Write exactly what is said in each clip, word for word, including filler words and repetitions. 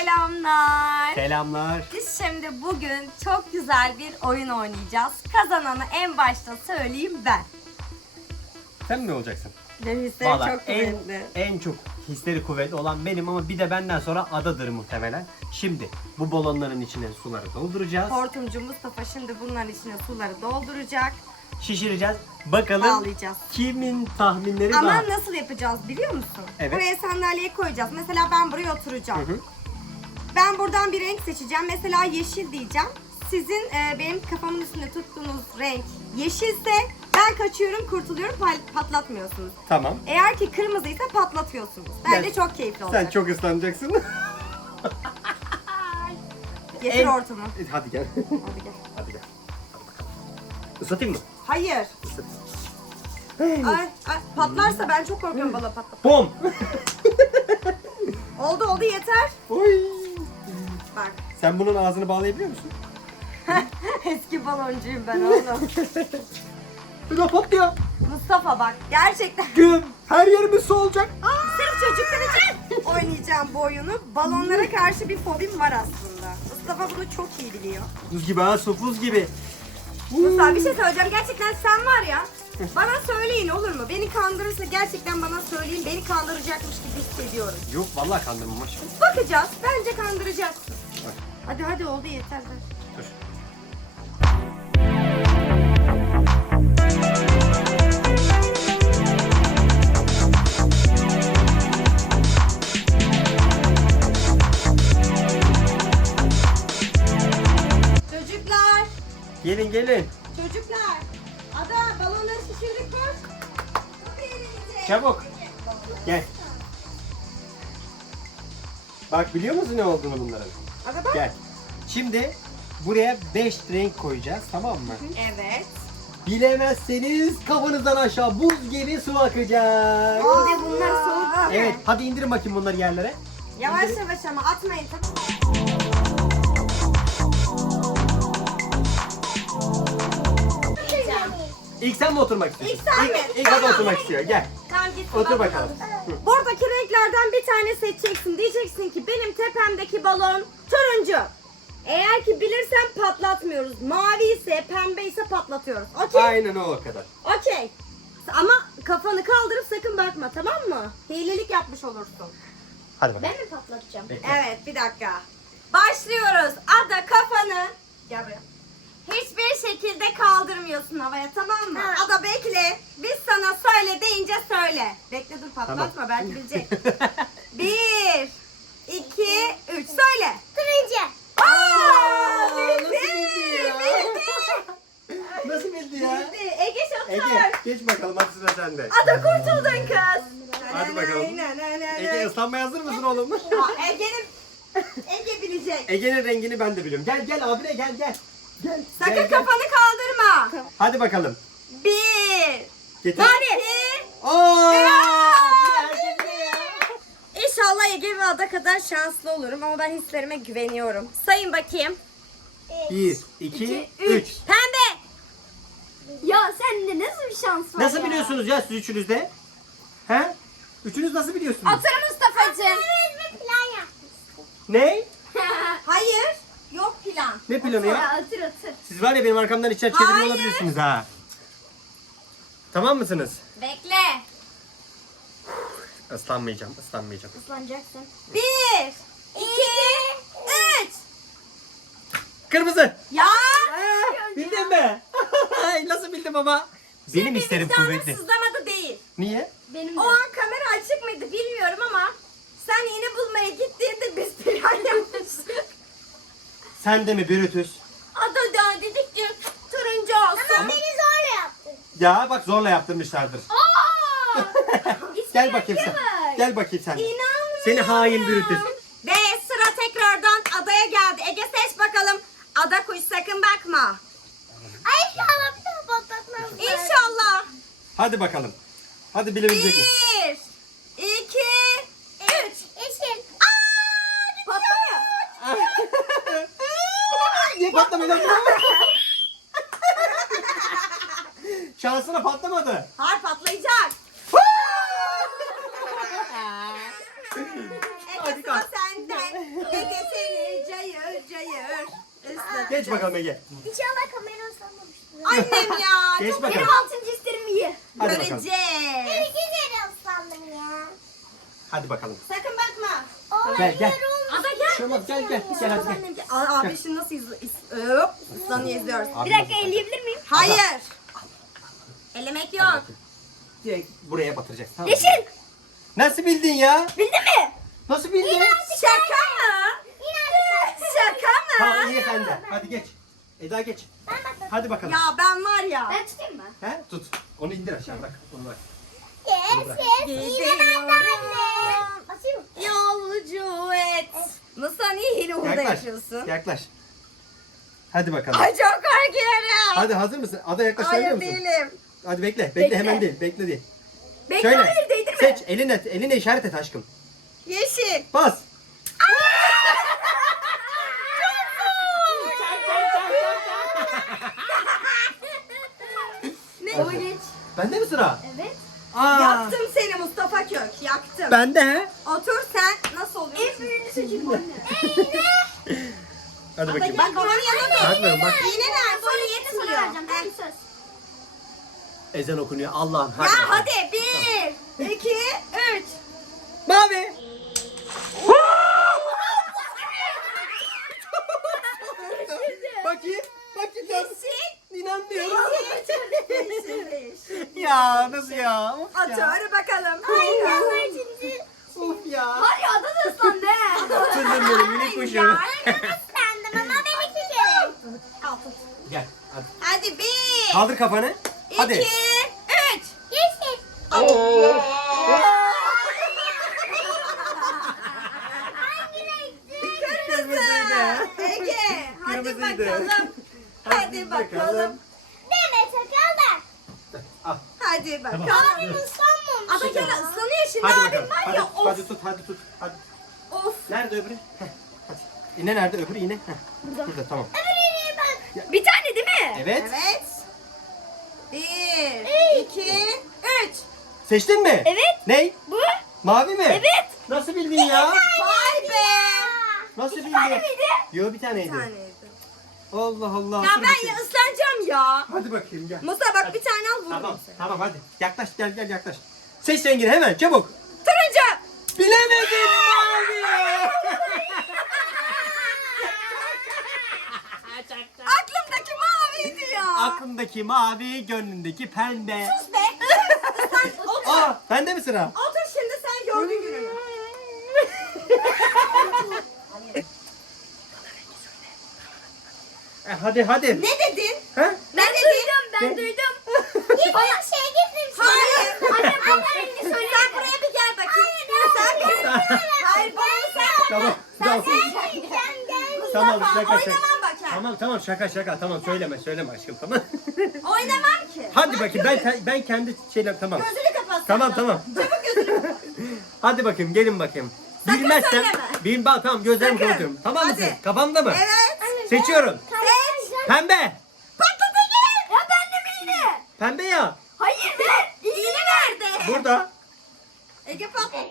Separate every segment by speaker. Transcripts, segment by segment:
Speaker 1: Selamlar.
Speaker 2: Selamlar.
Speaker 1: Biz şimdi bugün çok güzel bir oyun oynayacağız. Kazananı en başta söyleyeyim ben.
Speaker 2: Sen mi olacaksın?
Speaker 1: Benim hislerim
Speaker 2: Vallahi
Speaker 1: çok
Speaker 2: en,
Speaker 1: kuvvetli.
Speaker 2: en çok hisleri kuvvetli olan benim ama bir de benden sonra Ada'dır muhtemelen. Şimdi bu balonların içine suları dolduracağız.
Speaker 1: Hortumcu Mustafa şimdi bunların içine suları dolduracak.
Speaker 2: Şişireceğiz. Bakalım
Speaker 1: Bağlayacağız.
Speaker 2: kimin tahminleri
Speaker 1: Ama
Speaker 2: daha...
Speaker 1: nasıl yapacağız biliyor musun?
Speaker 2: Evet.
Speaker 1: Buraya sandalyeyi koyacağız. Mesela ben buraya oturacağım.
Speaker 2: Hı hı.
Speaker 1: Ben buradan bir renk seçeceğim. Mesela yeşil diyeceğim. Sizin e, benim kafamın üstünde tuttuğunuz renk yeşilse ben kaçıyorum, kurtuluyorum, pa- patlatmıyorsunuz.
Speaker 2: Tamam.
Speaker 1: Eğer ki kırmızıysa patlatıyorsunuz. Bence
Speaker 2: Gel.
Speaker 1: çok keyifli olacak.
Speaker 2: Sen çok ıslanacaksın.
Speaker 1: Getir
Speaker 2: En-
Speaker 1: hortumu.
Speaker 2: Hadi gel.
Speaker 1: Hadi gel.
Speaker 2: Hadi gel. Hadi bakalım. Islatayım mı?
Speaker 1: Hayır.
Speaker 2: Islatayım.
Speaker 1: Ay, ay, patlarsa ben çok korkuyorum balığı patlat.
Speaker 2: Bom!
Speaker 1: Oldu oldu yeter.
Speaker 2: Oy!
Speaker 1: Bak.
Speaker 2: Sen bunun ağzını bağlayabiliyor musun?
Speaker 1: Eski baloncuyum ben oğlum.
Speaker 2: Bir de patlıyor.
Speaker 1: Mustafa bak gerçekten.
Speaker 2: Güm! Her yerimiz su olacak.
Speaker 1: Sırf çocuklar için oynayacağım bu oyunu. Balonlara karşı bir fobim var aslında. Mustafa bunu çok iyi biliyor.
Speaker 2: Buz gibi ha, su buz gibi.
Speaker 1: Mustafa bir şey söyleyeceğim. Gerçekten sen var ya. Bana söyleyin olur mu? Beni kandırırsa gerçekten bana söyleyin. Beni kandıracakmış gibi hissediyorum.
Speaker 2: Yok vallahi kandırmam aşkım.
Speaker 1: Bakacağız. Bence kandıracaksın.
Speaker 2: Bak,
Speaker 1: Hadi hadi oldu yeter. ver.
Speaker 2: dur.
Speaker 1: Çocuklar.
Speaker 2: Gelin gelin.
Speaker 1: Çocuklar. Ada balonları şişirdik koş. Kapıyı elinize.
Speaker 2: Çabuk. Gel. Bak biliyor musun ne olduğunu bunların?
Speaker 1: Ada bak.
Speaker 2: Gel. Şimdi buraya beş renk koyacağız, tamam mı?
Speaker 1: Evet.
Speaker 2: Bilemezseniz kafanızdan aşağı buz gibi su akacak.
Speaker 1: Bir de bunlar soğuk değil mi?
Speaker 2: Evet, hadi indirin bakayım bunları yerlere.
Speaker 1: Yavaş yavaş ama atmayın tamam mı?
Speaker 2: İlk sen mi oturmak istiyorsun?
Speaker 1: İlk sen mi?
Speaker 2: İlk, ilk Ada
Speaker 1: Tamam.
Speaker 2: oturmak istiyor. Gel.
Speaker 1: Tamam git.
Speaker 2: Otur
Speaker 1: bak
Speaker 2: bakalım. Hı.
Speaker 1: Buradaki renklerden bir tane seçeceksin. Diyeceksin ki benim tepemdeki balon turuncu. Eğer ki bilirsen patlatmıyoruz. Mavi ise pembe ise patlatıyoruz. Okey?
Speaker 2: Aynen o kadar.
Speaker 1: Okey. Ama kafanı kaldırıp sakın bakma tamam mı? Hilelik yapmış olursun.
Speaker 2: Hadi bakalım.
Speaker 3: Ben mi patlatacağım?
Speaker 2: Bekle.
Speaker 1: Evet bir dakika. Başlıyoruz. Ada kafanı. Gel buraya. Hiçbir şekilde kaldırmıyorsun havaya tamam mı?
Speaker 3: Ha.
Speaker 1: Ada bekle. Biz sana söyle deyince söyle. Bekle dur patlatma
Speaker 2: Tamam.
Speaker 1: belki bilecek. Bir, iki, üç söyle.
Speaker 3: Turuncu.
Speaker 1: Aa,
Speaker 2: nasıl
Speaker 1: bildi,
Speaker 2: bildi ya?
Speaker 1: bildi.
Speaker 2: Nasıl bildi ya?
Speaker 1: Bildi. Ege şotur.
Speaker 2: Ege geç bakalım, hadi sıra sende.
Speaker 1: Ada kurtuldun kız.
Speaker 2: Hadi bakalım.
Speaker 1: Na, na, na, na,
Speaker 2: Ege
Speaker 1: na.
Speaker 2: ıslanmaya hazır mısın oğlum?
Speaker 1: Aa, Ege'nin Ege bilecek.
Speaker 2: Ege'nin rengini ben de biliyorum. Gel gel abine gel gel. Gel.
Speaker 1: Sakın
Speaker 2: gel, gel.
Speaker 1: kafanı kaldırma.
Speaker 2: Hadi bakalım.
Speaker 1: Bir.
Speaker 2: Getir.
Speaker 1: İki.
Speaker 2: Aa!
Speaker 1: Ya!
Speaker 2: Bir erkek de ya.
Speaker 1: İnşallah Ege ve Ada kadar şanslı olurum ama ben hislerime güveniyorum. Sayın bakayım.
Speaker 2: Bir, iki, üç.
Speaker 1: Pembe.
Speaker 3: Ya sende nasıl bir şans var
Speaker 2: Nasıl
Speaker 3: ya?
Speaker 2: biliyorsunuz ya siz üçünüz de? He? Üçünüz nasıl biliyorsunuz?
Speaker 1: Otur Mustafa'cığım.
Speaker 3: bir plan yapmışsın.
Speaker 2: Ne?
Speaker 1: Hayır. Yok plan.
Speaker 2: Ne planı ya?
Speaker 3: Atır atır.
Speaker 2: Siz var ya benim arkamdan içer çeviriyor
Speaker 1: Hayır.
Speaker 2: olabilirsiniz ha. Tamam mısınız?
Speaker 1: Bekle.
Speaker 2: Islanmayacağım, ıslanmayacağım.
Speaker 3: Islanacaksın.
Speaker 1: Bir. iki, Üç.
Speaker 2: Kırmızı.
Speaker 1: Ya.
Speaker 2: Aa, bildin mi? Ay, nasıl bildim ama? Benim
Speaker 1: Şimdi
Speaker 2: isterim
Speaker 1: vicdanım
Speaker 2: kuvvetli.
Speaker 1: sızlamadı değil.
Speaker 2: Niye?
Speaker 3: Benim de.
Speaker 1: O an kamera açık mıydı bilmiyorum ama sen iğne bulmaya gittiğinde biz plan yapmıştık.
Speaker 2: Sen de mi Brutus?
Speaker 1: Ada da dedik ki turuncu olsun.
Speaker 3: Ama beni zorla yaptın.
Speaker 2: Ya bak zorla yaptırmışlardır.
Speaker 1: Aa!
Speaker 2: Gel bakayım sen.
Speaker 1: bak.
Speaker 2: Gel bakayım sen.
Speaker 1: İnanmıyorum.
Speaker 2: Seni hain Brutus.
Speaker 1: Ve sıra tekrardan adaya geldi. Ege seç bakalım. Ada kuş sakın bakma.
Speaker 3: Ay inşallah bir daha patlatmaz.
Speaker 1: İnşallah.
Speaker 2: Hadi bakalım. Hadi bilebilecek mi?
Speaker 1: Bir, iki, üç.
Speaker 3: Yeşil.
Speaker 1: Patlıyor.
Speaker 2: Niye patlamıyor lan? Şansına patlamadı.
Speaker 1: Har patlayacak. Ege
Speaker 2: Hadi
Speaker 1: sıra
Speaker 2: kalk.
Speaker 1: senden. Ege
Speaker 2: Seç bakalım Ege.
Speaker 3: İnşallah kamera ıslanmamıştır.
Speaker 1: Annem ya.
Speaker 2: Geç
Speaker 1: çok
Speaker 2: bakalım.
Speaker 3: altıncı isterimi ye.
Speaker 2: Hadi bakalım.
Speaker 1: göreceğiz.
Speaker 3: Bir kere ıslandım ya.
Speaker 2: Hadi bakalım.
Speaker 1: Sakın bakma.
Speaker 2: Gel gel.
Speaker 1: Ada gel.
Speaker 2: Şamaz gel gel. Gel hadi gel.
Speaker 1: Annem gel. Aa, abi şimdi nasıl izle, is, Hop, ıslanıyor izliyoruz.
Speaker 2: Abi,
Speaker 3: Bir dakika elleyebilir miyim?
Speaker 1: Hayır. Elemek yok.
Speaker 2: Direkt buraya batıracaksın. Tamam mı?
Speaker 3: Yeşil.
Speaker 2: Nasıl bildin ya?
Speaker 3: Bildin mi?
Speaker 2: Nasıl bildin?
Speaker 1: Şaka mı? Şaka mı?
Speaker 2: Tamam iyi sende. Hadi geç. Eda geç.
Speaker 3: Ben bakalım.
Speaker 2: Hadi bakalım.
Speaker 1: Ya ben var ya.
Speaker 3: Ben tutayım mı?
Speaker 2: He? Tut. Onu indir aşağı bırak. Onu bırak.
Speaker 3: Yes yes. Yine ben de anne. Atayım mı?
Speaker 1: Yolcu et. Nasıl hani yeni burada
Speaker 2: Yaklaş.
Speaker 1: yaşıyorsun?
Speaker 2: Yaklaş. Hadi bakalım.
Speaker 1: Ay çok korkuyorum.
Speaker 2: Hadi hazır mısın? Ada yaklaşabiliyor
Speaker 1: Hayır
Speaker 2: musun?
Speaker 1: değilim.
Speaker 2: Hadi bekle. Bekle,
Speaker 1: Bekle.
Speaker 2: hemen değil. Bekle değil.
Speaker 1: Bekle
Speaker 2: Söyle.
Speaker 1: hayır değdirme.
Speaker 2: Seç. Eline, eline işaret et aşkım.
Speaker 1: Yeşil.
Speaker 2: Bas.
Speaker 1: Ne?
Speaker 3: O geç.
Speaker 2: Bende mi sıra?
Speaker 3: Evet.
Speaker 2: Aa.
Speaker 1: Yaktım seni Mustafa Kök. Yaktım.
Speaker 2: Bende he.
Speaker 1: Otur sen. Nasıl oluyor?
Speaker 3: En büyüğünü seçeyim anne.
Speaker 2: Hadi bakayım.
Speaker 1: Bak babanın yanına dur.
Speaker 2: Bakmıyorum bak.
Speaker 1: İğne ver.
Speaker 3: Sonra
Speaker 1: Sonra
Speaker 3: yeni sana
Speaker 1: yetmiyor.
Speaker 3: vereceğim.
Speaker 1: Heh.
Speaker 3: Hadi söz.
Speaker 2: Ezan okunuyor. Allah'ım.
Speaker 1: Ya
Speaker 2: bakalım.
Speaker 1: hadi. Bir, iki, üç.
Speaker 2: Mavi. Bakayım. Bakayım.
Speaker 1: Yeşil.
Speaker 2: İnanmıyorum.
Speaker 1: Yeşil. Yeşil.
Speaker 2: Ya nasıl ya? Of ya.
Speaker 1: Otur bakalım.
Speaker 3: Ay Allah şimdi.
Speaker 2: Of ya.
Speaker 3: Var ya adı da ıslandı he.
Speaker 2: Tuzum benim minik kuşum.
Speaker 3: Islandım ama ben iki kere.
Speaker 1: Al tut.
Speaker 2: Gel. Hadi.
Speaker 1: Hadi bir,
Speaker 2: Kaldır kafanı. Hadi.
Speaker 1: iki, üç.
Speaker 3: Yeşil. Hangi renkti?
Speaker 1: Kırmızı. Ege. Hadi
Speaker 2: Kırmızıydı.
Speaker 1: bakalım. Hadi bakalım.
Speaker 3: Deme çakallar.
Speaker 2: Al.
Speaker 1: Hadi bakalım.
Speaker 3: Abim ıslanmamış.
Speaker 1: Ada gel ıslanıyor şimdi
Speaker 2: Hadi
Speaker 1: abim
Speaker 2: bakalım.
Speaker 1: var
Speaker 2: Hadi,
Speaker 1: ya of.
Speaker 2: hadi tut, hadi tut. Hadi.
Speaker 1: Of.
Speaker 2: Nerede öbürü? Heh, hadi. İğne nerede? Öbürü iğne. Heh. Burada. tamam.
Speaker 3: Öbürüne bak. Bir tane değil mi?
Speaker 2: Evet.
Speaker 1: Evet. Bir, iki, üç.
Speaker 2: Seçtin mi?
Speaker 3: Evet.
Speaker 2: Ney?
Speaker 3: Bu?
Speaker 2: Mavi mi?
Speaker 3: Evet.
Speaker 2: Nasıl bildin ya?
Speaker 1: Vay be.
Speaker 2: Nasıl bildin?
Speaker 3: tane miydi?
Speaker 2: Yo bir taneydi.
Speaker 1: Bir taneydi.
Speaker 2: Allah Allah.
Speaker 1: Ya
Speaker 2: Dur
Speaker 1: ben
Speaker 2: bakayım.
Speaker 1: ya ıslanacağım ya.
Speaker 2: Hadi bakayım gel.
Speaker 1: Musa bak bir tane al vururum
Speaker 2: Tamam,
Speaker 1: seni.
Speaker 2: tamam hadi. Yaklaş gel gel yaklaş. Seç rengini hemen çabuk.
Speaker 1: Turuncu.
Speaker 2: Bilemedin mavi.
Speaker 1: Aklımdaki maviydi ya.
Speaker 2: Aklımdaki mavi, gönlündeki pembe.
Speaker 1: Sus be. Sen otur.
Speaker 2: Aa, bende mi sıra?
Speaker 1: Otur şimdi sen gördün gününü.
Speaker 2: E, hadi hadi.
Speaker 1: Ne dedin?
Speaker 2: Ha?
Speaker 1: Ne dedin?
Speaker 3: Ben
Speaker 2: Ne?
Speaker 3: duydum. Bana şey getirmiş.
Speaker 1: Hayır.
Speaker 3: Anne bana rengi söyle.
Speaker 1: Sen buraya bir gel bakayım. Hayır sen Hayır bana sen.
Speaker 2: Tamam. Tamam.
Speaker 3: Sen gel.
Speaker 2: Tamam
Speaker 1: Mustafa,
Speaker 2: şaka şaka.
Speaker 1: oynamam bakayım.
Speaker 2: Tamam tamam şaka şaka tamam söyleme söyleme aşkım tamam.
Speaker 1: Oynamam ki.
Speaker 2: Hadi bakayım ben ben kendi şeyler tamam.
Speaker 1: Gözünü kapat.
Speaker 2: Tamam tamam.
Speaker 1: Çabuk gözünü kapat.
Speaker 2: Hadi bakayım gelin bakayım.
Speaker 1: Sakın
Speaker 2: Bilmezsem
Speaker 1: söyleme.
Speaker 2: bil bak tamam gözlerimi
Speaker 1: Sakın.
Speaker 2: kapatıyorum. Tamam mısın?
Speaker 1: Hadi.
Speaker 2: Kafamda mı?
Speaker 1: Evet.
Speaker 2: Seçiyorum.
Speaker 1: Seç.
Speaker 2: Pembe.
Speaker 1: Patlat Ege.
Speaker 3: Ya ben de mi yine?
Speaker 2: Pembe ya.
Speaker 3: Hayır ver.
Speaker 1: İğne nerede?
Speaker 2: Burada.
Speaker 1: Ege patlat.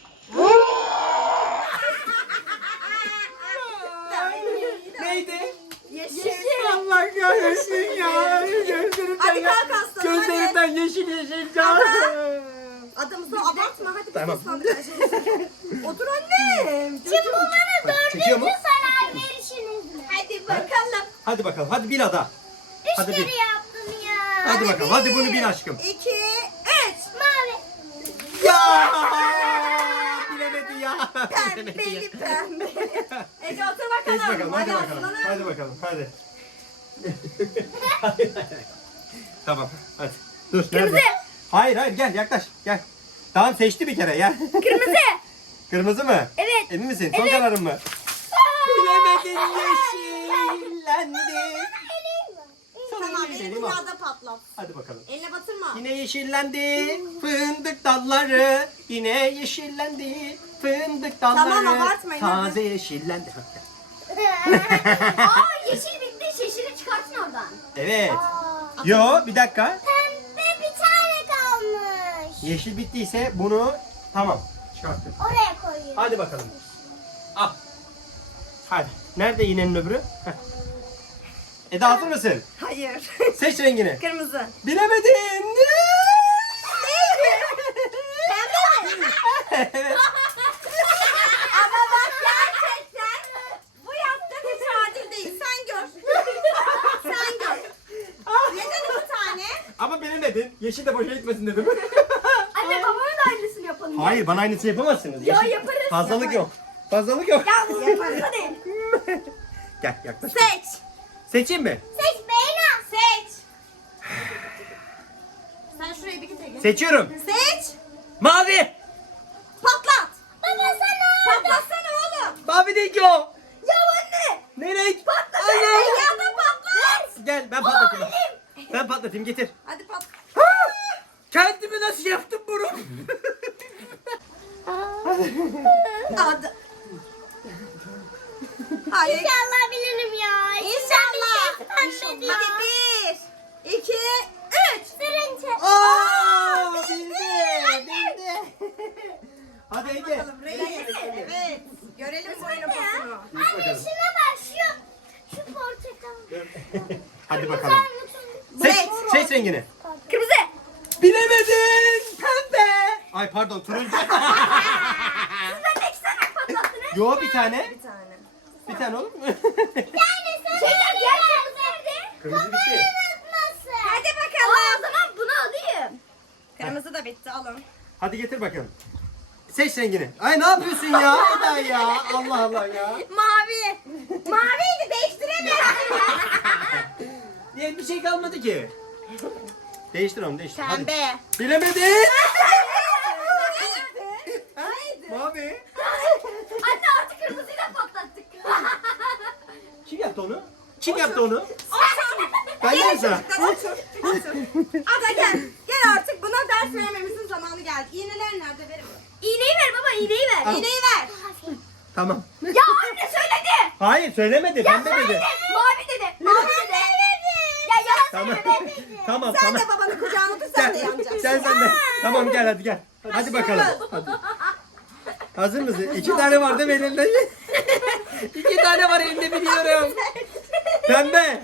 Speaker 2: Neydi?
Speaker 1: Yeşil.
Speaker 2: Allah kahretsin ya. Gözlerimden
Speaker 1: Hadi kalk aslanım,
Speaker 2: Gözlerimden yeşil yeşil can.
Speaker 1: Adımızı abartma hadi.
Speaker 2: Tamam.
Speaker 1: Otur annem.
Speaker 3: Şimdi bana
Speaker 2: Çekiyor mu?
Speaker 3: dördüncü zarar verişiniz mi?
Speaker 1: Hadi bakalım.
Speaker 2: Hadi bakalım. Hadi bil ada.
Speaker 3: Üç
Speaker 2: Hadi
Speaker 3: kere
Speaker 2: bir.
Speaker 3: yaptım ya.
Speaker 2: Hadi bakalım. Hadi bunu bil aşkım.
Speaker 1: İki, üç.
Speaker 3: Mavi.
Speaker 2: Ya! Bilemedi ya. Bilemedi ya.
Speaker 1: Pembeli pembe. Ege otur
Speaker 2: Geç
Speaker 1: bakalım.
Speaker 2: bakalım. Hadi bakalım.
Speaker 1: aslanım.
Speaker 2: Hadi bakalım. Hadi. Tamam. Hadi. Dur.
Speaker 3: Kırmızı.
Speaker 2: nerede? Hayır hayır gel yaklaş. Gel. Tamam seçti bir kere ya.
Speaker 3: Kırmızı.
Speaker 2: Kırmızı mı?
Speaker 3: Evet.
Speaker 2: Emin misin? Son kararın mı? Bilemedin yeşillendi. Sana
Speaker 1: Tamam
Speaker 2: yemin
Speaker 1: beni
Speaker 2: ederim, al.
Speaker 1: dünyada patlat.
Speaker 2: Hadi bakalım.
Speaker 1: Eline batırma.
Speaker 2: Yine yeşillendi fındık dalları. Yine yeşillendi fındık dalları.
Speaker 1: Tamam, abartmayın, hadi.
Speaker 2: Taze yeşillendi.
Speaker 3: Aa yeşil bitti. Yeşili çıkartın oradan.
Speaker 2: Evet.
Speaker 3: Aa,
Speaker 2: Yo bir dakika.
Speaker 3: pembe bir tane kalmış.
Speaker 2: Yeşil bittiyse bunu tamam çıkarttık.
Speaker 3: Oraya koyuyorum.
Speaker 2: Hadi bakalım. Al. Hadi. Nerede iğnenin öbürü? Heh. Eda hazır mısın?
Speaker 1: Hayır.
Speaker 2: Seç rengini.
Speaker 1: Kırmızı.
Speaker 2: Bilemedin.
Speaker 1: Pembe mi?
Speaker 2: Evet.
Speaker 1: Ama bak gerçekten bu yaptığın hiç adil değil. Sen gör. Sen gör. Neden iki tane?
Speaker 2: Ama bilemedin. Yeşil de boşa gitmesin dedim.
Speaker 3: Anne babamın da aynısını yapalım.
Speaker 2: Hayır, bana aynısını yapamazsınız.
Speaker 3: Ya
Speaker 2: Yeşil-
Speaker 3: yaparız.
Speaker 2: Fazlalık yok. Fazlalık yok.
Speaker 3: Ya bu yaparız değil.
Speaker 2: Gel yaklaş.
Speaker 1: Seç.
Speaker 2: Seçeyim mi?
Speaker 3: Seç Beyna.
Speaker 1: Seç. Sen şuraya bir git Ege.
Speaker 2: Seçiyorum.
Speaker 1: Seç.
Speaker 2: Mavi.
Speaker 1: Patlat.
Speaker 3: Baba sana.
Speaker 1: Patlatsana oğlum.
Speaker 2: Mavi değil ki o.
Speaker 1: Ya anne.
Speaker 2: Ne renk?
Speaker 1: Patlat.
Speaker 2: Ay, ay, ay.
Speaker 1: Ya da patlat.
Speaker 2: Gel ben patlatayım. Ben patlatayım, getir.
Speaker 1: Hadi patlat.
Speaker 2: Kendimi nasıl yaptım bunu?
Speaker 1: Hadi. Hayır.
Speaker 3: İnşallah bilirim ya.
Speaker 1: İnşallah.
Speaker 3: Pembe değil.
Speaker 1: Hadi bir, iki, üç.
Speaker 3: Sırınca.
Speaker 2: Aa, bildi. Bildi. Hadi Ege.
Speaker 1: Reis. Evet. Görelim boyunu posunu.
Speaker 3: Anne şuna bak şu. Şu portakal.
Speaker 2: Hadi bakalım. Seç, seç rengini.
Speaker 1: Kırmızı.
Speaker 2: Bilemedin. Pembe. Ay pardon, turuncu.
Speaker 3: Ben de iki tane patlattınız.
Speaker 2: Yo, bir tane.
Speaker 1: Bir tane.
Speaker 2: Bir tane olur mu?
Speaker 3: Yani sen şeyler diğer kırmızı nerede?
Speaker 2: Kırmızı bitti.
Speaker 3: Unutmasın.
Speaker 1: Hadi
Speaker 3: Aa,
Speaker 1: bakalım.
Speaker 3: o zaman bunu alayım.
Speaker 1: Kırmızı da bitti alın.
Speaker 2: Hadi getir bakalım. Seç rengini. Ay ne yapıyorsun ya Eda ya? Allah Allah ya.
Speaker 1: Mavi. Maviydi değiştiremiyorum.
Speaker 2: Niye bir şey kalmadı ki? Değiştir onu, değiştir. Hadi.
Speaker 1: Pembe.
Speaker 2: Bilemedin.
Speaker 1: Haydi.
Speaker 2: Mavi.
Speaker 3: Anne artık kırmızıyı da patlattık.
Speaker 2: Kim yaptı onu? Kim yaptı onu?
Speaker 1: Otur.
Speaker 2: Ben de
Speaker 1: Gel
Speaker 2: sana.
Speaker 1: çocuklar otur. Otur. Ada gel. Gel artık buna ders vermemizin zamanı geldi. İğneler nerede verin.
Speaker 3: İğneyi ver baba iğneyi ver.
Speaker 2: Al.
Speaker 1: İğneyi ver.
Speaker 2: Tamam.
Speaker 3: Ya anne söyledi.
Speaker 2: Hayır söylemedi. Pembe dedi.
Speaker 3: Mavi dedi. Mavi dedi. Ya yalan
Speaker 2: Tamam.
Speaker 3: söyleme.
Speaker 2: Tamam
Speaker 1: Sen
Speaker 2: tamam.
Speaker 1: de babanı kucağına tut sen de yanacaksın.
Speaker 2: Sen sen de. Tamam gel hadi gel. Hadi bakalım. Hadi. Hazır mısın? İki tane var değil mi elinde? İki tane var elinde biliyorum. Pembe.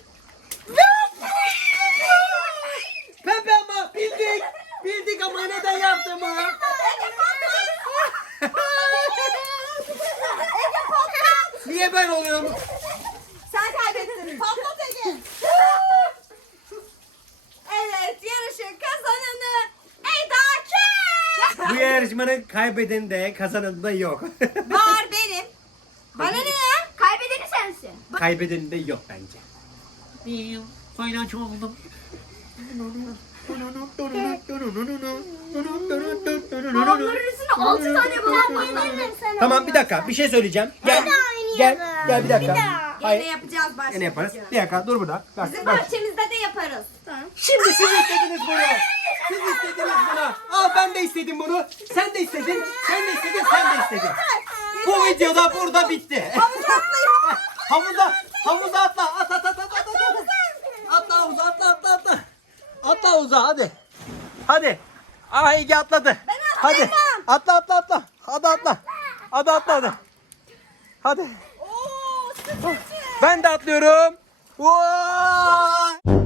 Speaker 2: Pembe ama bildik. Bildik ama neden yaptın bunu?
Speaker 1: Ege patlat.
Speaker 2: Niye ben oluyorum?
Speaker 1: Sen kaybettin. Patlat Ege. Evet yarışın kazananı Eda K.
Speaker 2: Bu yarışmanın kaybedeni de kazananı da yok.
Speaker 1: Var benim. Bana ne ya?
Speaker 3: Kaybedeni sensin.
Speaker 2: Kaybedeni de yok bence. Paylaş oldum.
Speaker 3: Babamların üstüne altı tane babam var.
Speaker 2: Tamam bir dakika bir şey söyleyeceğim. Gel. Gel. Gel bir dakika.
Speaker 1: Yine
Speaker 2: Hayır.
Speaker 1: yapacağız başka.
Speaker 2: Yine yaparız.
Speaker 1: video.
Speaker 2: Bir dakika dur burada. Bak,
Speaker 1: Bizim
Speaker 2: bak.
Speaker 1: bahçemizde de yaparız. Tamam.
Speaker 2: Şimdi siz istediniz bunu. Siz istediniz bunu. Al ben de istedim bunu. Sen de istedin. Sen de istedin. Sen de istedin. Bu videoda burada bitti. Havuza, havuza atla. At at at at at. at. Atla havuza atla atla atla. Atla havuza hadi. Hadi. Aa Ege atladı. Hadi. Atla atla atla. Hadi atla. Hadi atla hadi. Hadi.
Speaker 1: Oo, sıkıntı.
Speaker 2: Ben de atlıyorum. Vay!